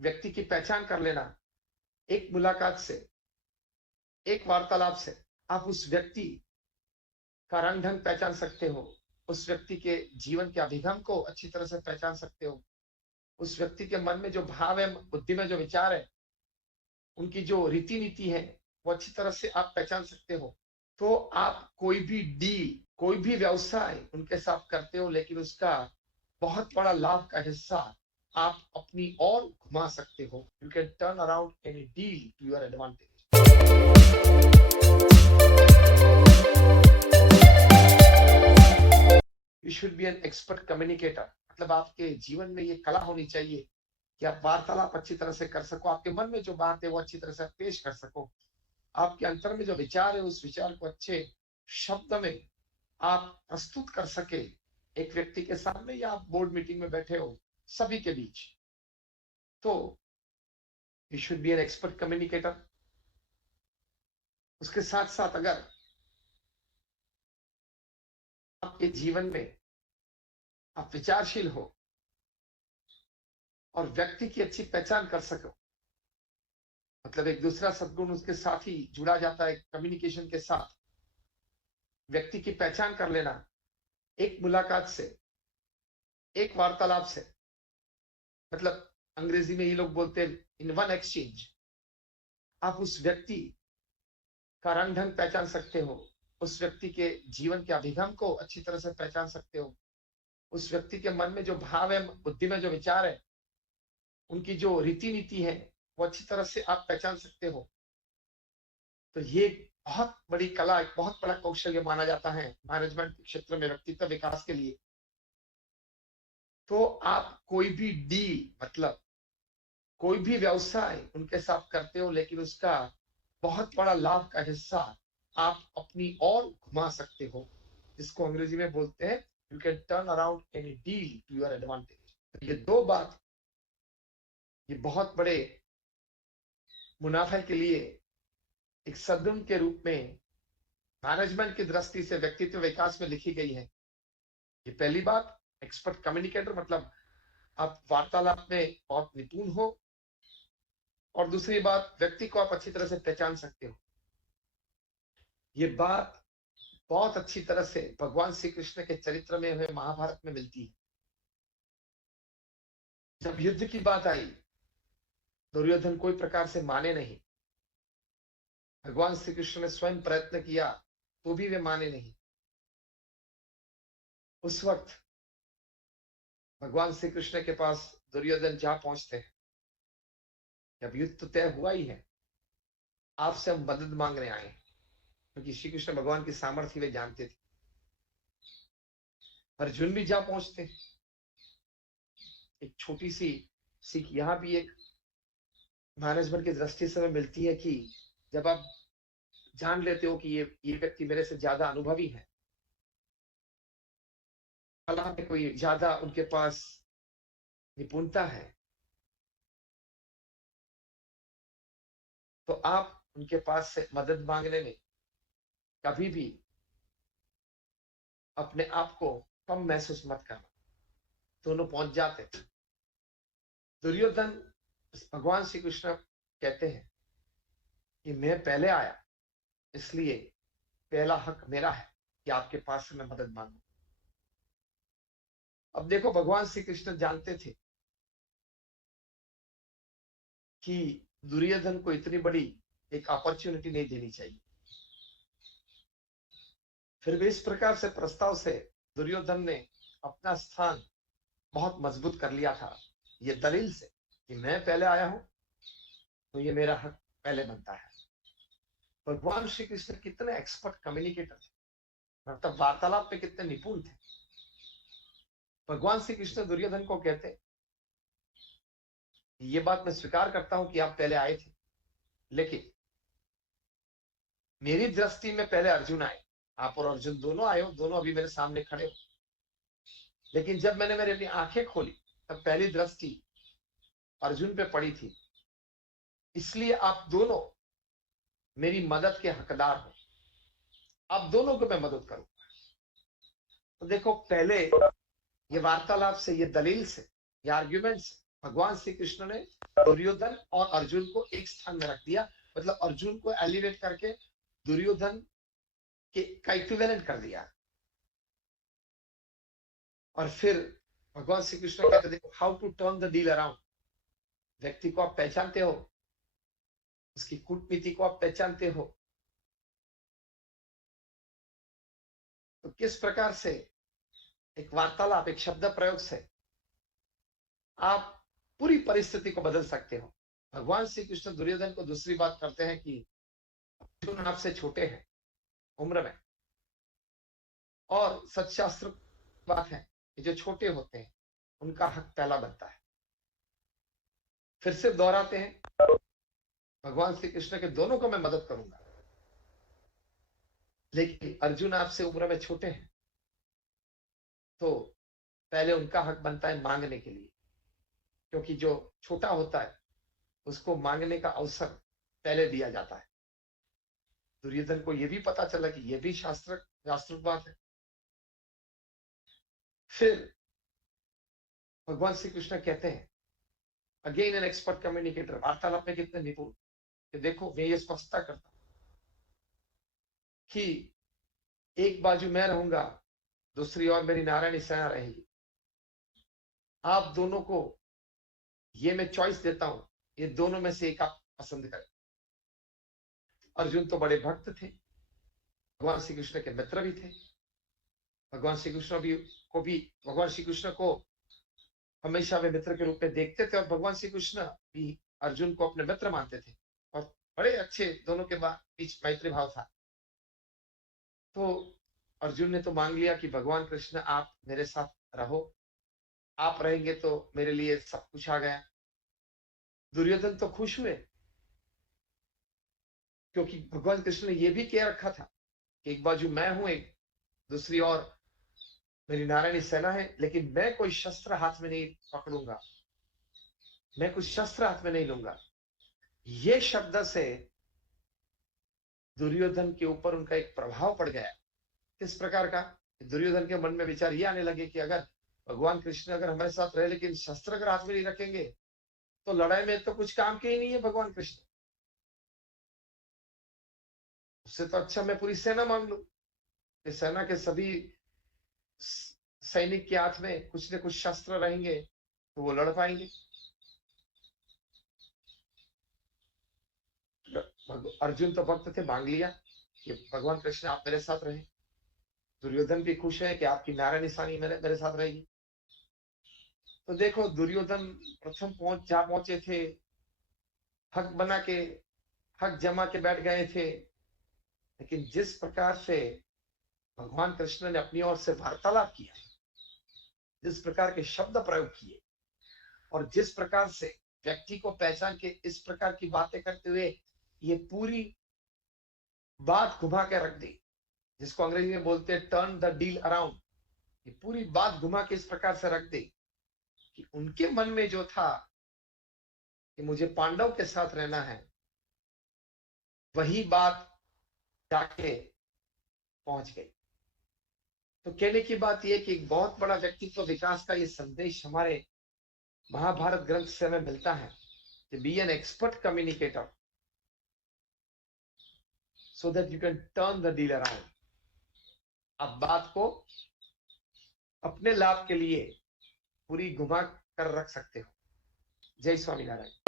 व्यक्ति की पहचान कर लेना। एक मुलाकात से, एक वार्तालाप से आप उस व्यक्ति का रंग ढंग पहचान सकते हो, उस व्यक्ति के जीवन के अभिगम को अच्छी तरह से पहचान सकते हो, उस व्यक्ति के मन में जो भाव है, बुद्धि में जो विचार है, उनकी जो रीति नीति है, वो अच्छी तरह से आप पहचान सकते हो। तो आप कोई भी डील, कोई भी व्यवसाय उनके साथ करते हो, लेकिन उसका बहुत बड़ा लाभ का हिस्सा आप अपनी ओर घुमा सकते हो। You can turn around any deal to your advantage. You should be an expert communicator. मतलब आपके जीवन में ये कला होनी चाहिए कि आप वार्तालाप अच्छी तरह से कर सको, आपके मन में जो बात है वो अच्छी तरह से पेश कर सको, आपके अंतर में जो विचार है उस विचार को अच्छे शब्द में आप प्रस्तुत कर सके, एक व्यक्ति के सामने या आप बोर्ड मीटिंग में बैठे हो सभी के बीच। तो you should be an expert communicator. उसके साथ साथ अगर आपके जीवन में आप विचारशील हो और व्यक्ति की अच्छी पहचान कर सको, मतलब एक दूसरा सद्गुण उसके साथ ही जुड़ा जाता है कम्युनिकेशन के साथ। व्यक्ति की पहचान कर लेना, एक मुलाकात से, एक वार्तालाप से, मतलब अंग्रेजी में ये लोग बोलते हैं इन वन एक्सचेंज, आप उस व्यक्ति का रंग ढंग पहचान सकते हो, उस व्यक्ति के जीवन के अभिगम को अच्छी तरह से पहचान सकते हो, उस व्यक्ति के मन में जो भाव है, बुद्धि में जो विचार है, उनकी जो रीति नीति है, वो अच्छी तरह से आप पहचान सकते हो। तो ये बहुत बड़ी कला, एक बहुत बड़ा कौशल्य माना जाता है मैनेजमेंट क्षेत्र में व्यक्तित्व विकास के लिए। तो आप कोई भी डील, मतलब कोई भी व्यवसाय उनके साथ करते हो, लेकिन उसका बहुत बड़ा लाभ का हिस्सा आप अपनी ओर घुमा सकते हो, जिसको अंग्रेजी में बोलते हैं you can turn around any deal to your advantage. ये दो बात, ये बहुत बड़े मुनाफे के लिए एक सद्गुण के रूप में मैनेजमेंट की दृष्टि से व्यक्तित्व विकास में लिखी गई है। ये पहली बात, एक्सपर्ट कम्युनिकेटर, मतलब आप वार्तालाप में बहुत निपुण हो, और दूसरी बात, व्यक्ति को आप अच्छी तरह से पहचान सकते हो। ये बात बहुत अच्छी तरह से भगवान श्री कृष्ण के चरित्र में हुए महाभारत में मिलती है। जब युद्ध की बात आई, दुर्योधन कोई प्रकार से माने नहीं, भगवान श्री कृष्ण ने स्वयं प्रयत्न किया तो भी वे माने नहीं। उस वक्त भगवान श्री कृष्ण के पास दुर्योधन जा पहुंचते हैं, जब युद्ध तो तय हुआ ही है, आपसे हम मदद मांगने आए, क्योंकि श्री कृष्ण भगवान की सामर्थ्य वे जानते थे। अर्जुन भी जा पहुंचते। एक छोटी सी सीख यहाँ भी एक मैनेजमेंट की दृष्टि से हमें मिलती है कि जब आप जान लेते हो कि ये व्यक्ति मेरे से ज्यादा अनुभवी है, कला में कोई ज्यादा उनके पास निपुणता है, तो आप उनके पास से मदद मांगने में कभी भी अपने आप को कम महसूस मत करना। दोनों पहुंच जाते। दुर्योधन, भगवान श्री कृष्ण कहते हैं कि मैं पहले आया, इसलिए पहला हक मेरा है कि आपके पास से मैं मदद मांगू। अब देखो, भगवान श्री कृष्ण जानते थे कि दुर्योधन को इतनी बड़ी एक अपॉर्चुनिटी नहीं देनी चाहिए। फिर भी इस प्रकार से प्रस्ताव से दुर्योधन ने अपना स्थान बहुत मजबूत कर लिया था, ये दलील से कि मैं पहले आया हूं तो ये मेरा हक पहले बनता है। भगवान श्री कृष्ण कितने एक्सपर्ट कम्युनिकेटर थे, मतलब वार्तालाप में कितने निपुण थे। भगवान श्री कृष्ण दुर्योधन को कहते, ये बात मैं स्वीकार करता हूं कि आप पहले आए थे, लेकिन मेरी दृष्टि में पहले अर्जुन आए। आप और अर्जुन दोनों आए हो, दोनों अभी मेरे सामने खड़े हो, लेकिन जब मैंने मेरी अपनी आंखें खोली तब पहली दृष्टि अर्जुन पे पड़ी थी, इसलिए आप दोनों मेरी मदद के हकदार हो। आप दोनों को मैं मदद करूंगा। तो देखो, पहले ये वार्तालाप से, ये दलील से, ये आर्ग्यूमेंट से भगवान श्री कृष्ण ने दुर्योधन और अर्जुन को एक स्थान में रख दिया, मतलब अर्जुन को एलिवेट करके दुर्योधन के का इक्विवेलेंट कर दिया। और फिर भगवान श्री कृष्ण कहते देखो how to turn the deal around. व्यक्ति को आप पहचानते हो, उसकी कूटनीति को आप पहचानते हो, तो किस प्रकार से एक वार्तालाप, एक शब्द प्रयोग से आप पूरी परिस्थिति को बदल सकते हो। भगवान श्री कृष्ण दुर्योधन को दूसरी बात करते हैं कि अर्जुन आपसे छोटे हैं उम्र में, और सत्शास्त्र बात है कि जो छोटे होते हैं उनका हक पहला बनता है। फिर से दोहराते हैं, भगवान श्री कृष्ण के दोनों को मैं मदद करूंगा, लेकिन अर्जुन आपसे उम्र में छोटे हैं, तो पहले उनका हक बनता है मांगने के लिए, क्योंकि जो छोटा होता है उसको मांगने का अवसर पहले दिया जाता है। दुर्योधन को यह भी पता चला कि यह भी शास्त्र बात है। फिर भगवान श्री कृष्ण कहते हैं, अगेन एन एक्सपर्ट कम्युनिकेटर, वार्तालाप में कितने निपुण, कि देखो मैं ये स्पष्टता करता हूं कि एक बाजू मैं रहूंगा, दूसरी ओर मेरी नारायणी सेना रहेगी। आप दोनों को ये मैं चॉइस देता हूं, ये दोनों में से एक आप पसंद करें। अर्जुन तो बड़े भक्त थे, भगवान श्री कृष्ण के मित्र भी थे, भगवान श्री कृष्ण को हमेशा वे मित्र के रूप में देखते थे, और भगवान श्री कृष्ण भी अर्जुन को अपने मित्र मानते थे, और बड़े अच्छे दोनों के बीच मैत्री भाव था। तो अर्जुन ने तो मांग लिया कि भगवान कृष्ण आप मेरे साथ रहो, आप रहेंगे तो मेरे लिए सब कुछ आ गया। दुर्योधन तो खुश हुए, क्योंकि भगवान कृष्ण ने यह भी कह रखा था कि एक बाजू मैं हूं, एक दूसरी ओर मेरी नारायणी सेना है, लेकिन मैं कोई शस्त्र हाथ में नहीं पकड़ूंगा, मैं कुछ शस्त्र हाथ में नहीं लूंगा। ये शब्द से दुर्योधन के ऊपर उनका एक प्रभाव पड़ गया। किस प्रकार का? दुर्योधन के मन में विचार ये आने लगे कि अगर भगवान कृष्ण अगर हमारे साथ रहे लेकिन शस्त्र अगर हाथ में नहीं रखेंगे तो लड़ाई में तो कुछ काम के ही नहीं है भगवान कृष्ण। उससे तो अच्छा मैं पूरी सेना मांग लू, सेना के सभी सैनिक के हाथ में कुछ न कुछ शस्त्र रहेंगे तो वो लड़ पाएंगे। अर्जुन तो भक्त थे, मांग लिया कि भगवान कृष्ण आप मेरे साथ रहे। दुर्योधन भी खुश है कि आपकी नारायणी सानी मेरे साथ रहेगी। तो देखो दुर्योधन प्रथम जहां पहुंचे थे, हक बना के, हक जमा के बैठ गए थे, लेकिन जिस प्रकार से भगवान कृष्ण ने अपनी ओर से वार्तालाप किया, जिस प्रकार के शब्द प्रयोग किए, और जिस प्रकार से व्यक्ति को पहचान के इस प्रकार की बातें करते हुए ये पूरी बात घुमा के रख दी, जिसको अंग्रेजी में बोलते हैं टर्न द डील अराउंड। ये पूरी बात घुमा के इस प्रकार से रख दी कि उनके मन में जो था कि मुझे पांडव के साथ रहना है, वही बात जाके पहुंच गई। तो कहने की बात यह कि एक बहुत बड़ा व्यक्तित्व विकास का ये संदेश हमारे महाभारत ग्रंथ से हमें मिलता है कि be an expert communicator so that you can turn the deal around। अब बात को अपने लाभ के लिए पूरी घुमा कर रख सकते हो। जय स्वामीनारायण।